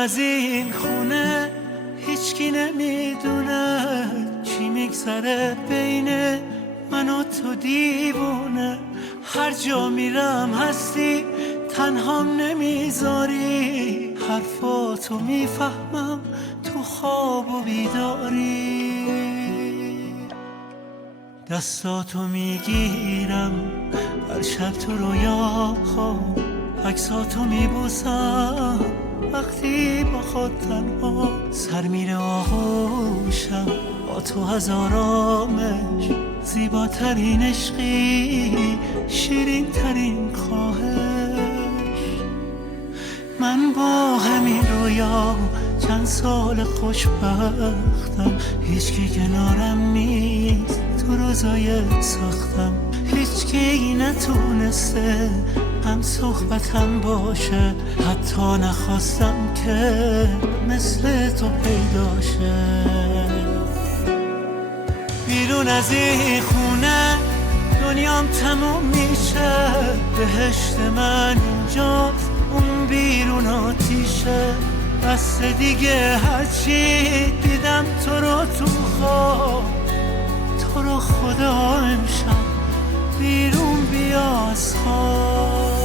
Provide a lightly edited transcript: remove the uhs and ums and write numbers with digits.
از این خونه هیچکی نمیدونه چی میگذره بین من و تو دیوونه. هر جا میرم هستی تنهام نمیذاری، حرفاتو میفهمم تو خواب و بیداری. دستاتو میگیرم هر شب تو رویا خواب، عکساتو میبوسم وقتی با خود تنها. سر میره آغوشم با تو از آرامش، زیباترین عشقی شیرین ترین خواهش. من با همین رویا چند سال خوشبختم، هیچکی کنارم نیست تو روزای سختم. هیچکی نتونسته هم صحبتم باشه، حتی نخواستم که مثل تو پیداشه. بیرون از این خونه دنیام تموم میشه، بهشت من اینجاست اون بیرون آتیشه. بس دیگه هرچی دیدم تو رو تو خواب، تو رو خدا امشب بیرون بیا از خواب.